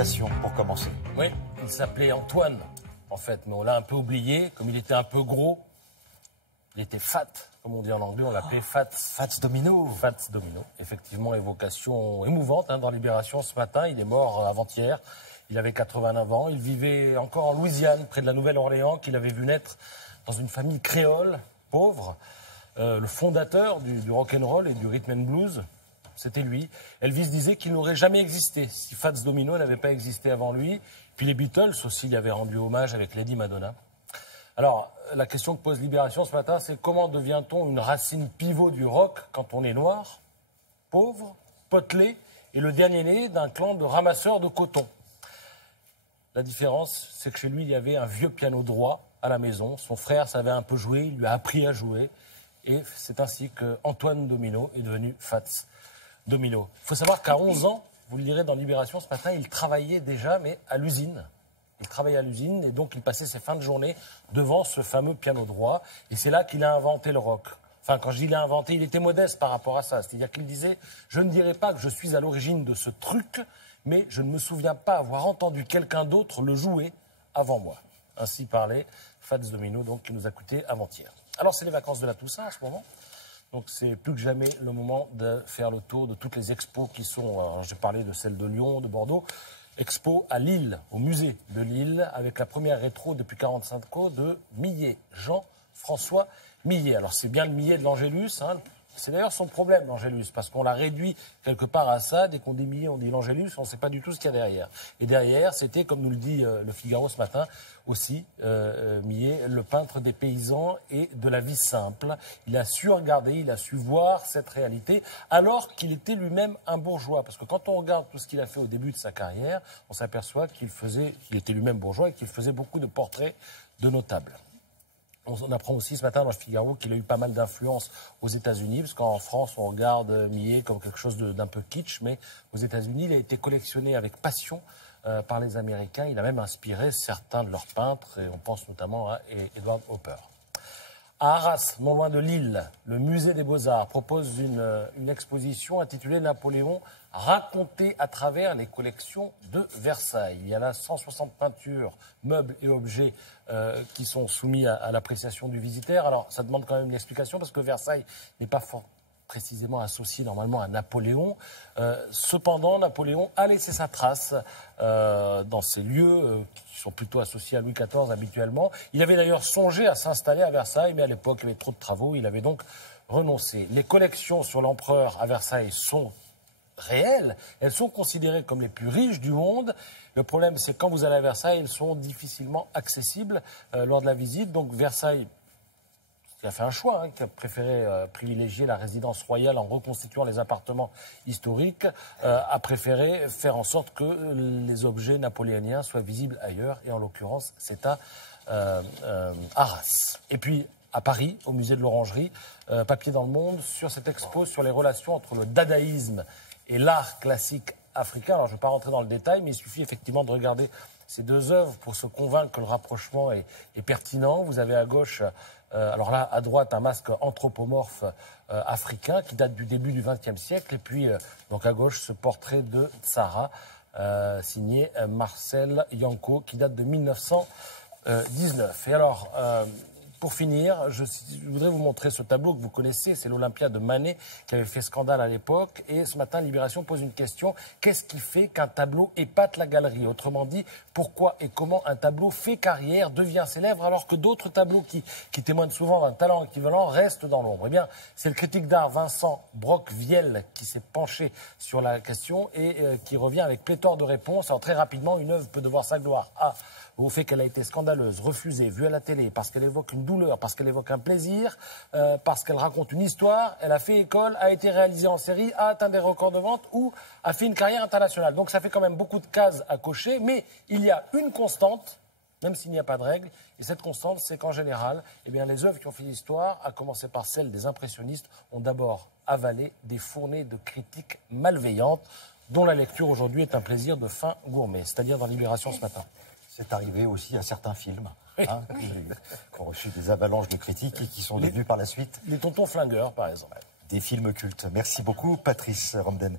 vocation pour commencer. Oui, il s'appelait Antoine, en fait, mais on l'a un peu oublié. Comme il était un peu gros, il était fat, comme on dit en anglais, on l'appelait Fats. Fats Domino. Fats Domino, effectivement, évocation émouvante dans Libération ce matin. Il est mort avant-hier, il avait 89 ans. Il vivait encore en Louisiane, près de la Nouvelle-Orléans, qu'il avait vu naître dans une famille créole, pauvre. Le fondateur du rock'n'roll et du rhythm and blues, c'était lui. Elvis disait qu'il n'aurait jamais existé si Fats Domino n'avait pas existé avant lui. Puis les Beatles aussi lui avaient rendu hommage avec Lady Madonna. Alors, la question que pose Libération ce matin, c'est comment devient-on une racine pivot du rock quand on est noir, pauvre, potelé et le dernier né d'un clan de ramasseurs de coton. La différence, c'est que chez lui, il y avait un vieux piano droit à la maison. Son frère savait un peu jouer, il lui a appris à jouer. Et c'est ainsi que Antoine Domino est devenu Fats Domino. Il faut savoir qu'à 11 ans, vous le lirez dans Libération ce matin, il travaillait déjà, mais à l'usine. Il travaillait à l'usine et donc il passait ses fins de journée devant ce fameux piano droit. Et c'est là qu'il a inventé le rock. Enfin, quand je dis il a inventé, il était modeste par rapport à ça. C'est-à-dire qu'il disait « Je ne dirais pas que je suis à l'origine de ce truc, mais je ne me souviens pas avoir entendu quelqu'un d'autre le jouer avant moi. » Ainsi parlait Fats Domino, donc, qui nous a coûté avant-hier. Alors, c'est les vacances de la Toussaint en ce moment. Donc, c'est plus que jamais le moment de faire le tour de toutes les expos qui sont... J'ai parlé de celle de Lyon, de Bordeaux. Expo à Lille, au musée de Lille, avec la première rétro depuis 45 ans de Millet, Jean-François Millet. Alors, c'est bien le Millet de l'Angélus, hein. C'est d'ailleurs son problème, l'Angélus, parce qu'on l'a réduit quelque part à ça. Dès qu'on dit Millet, on dit l'Angélus, on ne sait pas du tout ce qu'il y a derrière. Et derrière, c'était, comme nous le dit le Figaro ce matin, aussi, Millet, le peintre des paysans et de la vie simple. Il a su regarder, il a su voir cette réalité, alors qu'il était lui-même un bourgeois. Parce que quand on regarde tout ce qu'il a fait au début de sa carrière, on s'aperçoit qu'il était lui-même bourgeois et qu'il faisait beaucoup de portraits de notables. On apprend aussi ce matin dans le Figaro qu'il a eu pas mal d'influence aux États-Unis, parce qu'en France, on regarde Millet comme quelque chose d'un peu kitsch, mais aux États-Unis, il a été collectionné avec passion par les Américains. Il a même inspiré certains de leurs peintres, et on pense notamment à Edward Hopper. À Arras, non loin de Lille, le musée des Beaux-Arts propose une exposition intitulée Napoléon, racontée à travers les collections de Versailles. Il y a là 160 peintures, meubles et objets qui sont soumis à l'appréciation du visiteur. Alors, ça demande quand même une explication parce que Versailles n'est pas précisément associé normalement à Napoléon. Cependant, Napoléon a laissé sa trace dans ces lieux qui sont plutôt associés à Louis XIV habituellement. Il avait d'ailleurs songé à s'installer à Versailles, mais à l'époque, il y avait trop de travaux. Il avait donc renoncé. Les collections sur l'empereur à Versailles sont réelles. Elles sont considérées comme les plus riches du monde. Le problème, c'est que quand vous allez à Versailles, elles sont difficilement accessibles lors de la visite. Donc Versailles, qui a fait un choix, qui a préféré privilégier la résidence royale en reconstituant les appartements historiques, a préféré faire en sorte que les objets napoléoniens soient visibles ailleurs, et en l'occurrence, c'est à Arras. Et puis, à Paris, au musée de l'Orangerie, papier dans le Monde, sur cette expo sur les relations entre le dadaïsme et l'art classique africain. Alors, je ne vais pas rentrer dans le détail, mais il suffit effectivement de regarder ces deux œuvres pour se convaincre que le rapprochement est pertinent. Vous avez à gauche, alors là, à droite, un masque anthropomorphe africain qui date du début du XXe siècle. Et puis, donc à gauche, ce portrait de Sarah, signé Marcel Yanko, qui date de 1919. Et alors, pour finir, je voudrais vous montrer ce tableau que vous connaissez. C'est l'Olympia de Manet qui avait fait scandale à l'époque. Et ce matin, Libération pose une question. Qu'est-ce qui fait qu'un tableau épate la galerie? Autrement dit, pourquoi et comment un tableau fait carrière, devient célèbre, alors que d'autres tableaux qui témoignent souvent d'un talent équivalent restent dans l'ombre? Eh bien, c'est le critique d'art Vincent Broc-Viel qui s'est penché sur la question et qui revient avec pléthore de réponses. Alors très rapidement, une œuvre peut devoir sa gloire au fait qu'elle a été scandaleuse, refusée, vue à la télé, parce qu'elle évoque une douleur, parce qu'elle évoque un plaisir, parce qu'elle raconte une histoire, elle a fait école, a été réalisée en série, a atteint des records de vente ou a fait une carrière internationale. Donc ça fait quand même beaucoup de cases à cocher, mais il y a une constante, même s'il n'y a pas de règle, et cette constante, c'est qu'en général, eh bien, les œuvres qui ont fait l'histoire, à commencer par celles des impressionnistes, ont d'abord avalé des fournées de critiques malveillantes, dont la lecture aujourd'hui est un plaisir de fin gourmet, c'est-à-dire dans Libération ce matin. C'est arrivé aussi à certains films qui ont reçu des avalanches de critiques et qui sont devenus par la suite... Les Tontons Flingueurs, par exemple. Des films cultes. Merci beaucoup, Patrice Romden.